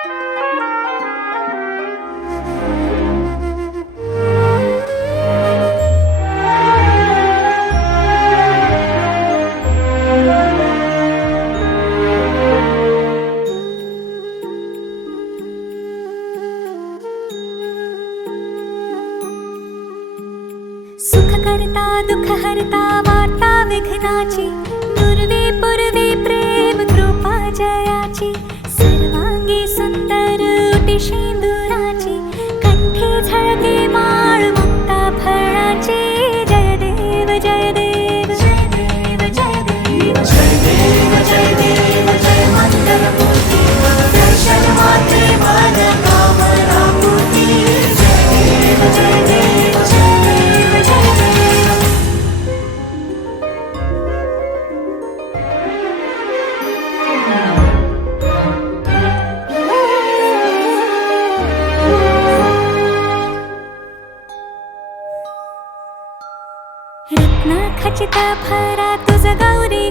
सुख करता दुख हरता वार्ता विघ्नाची, दुर्वे पूर्वे प्रेम कृपा जयाची, सर्वांगी सुंदर उटी शेंदुराची, कंठी झळके माळ मुक्ता फळाची. जय देव जय देव जय देव जय देव जय देव जय देव जय मंगलमूर्ती, दर्शन मात्रे मन कामना पूर्ती. जय देव जय देव जय देव जय देव. रत्न खचित भरा तुझ गौरी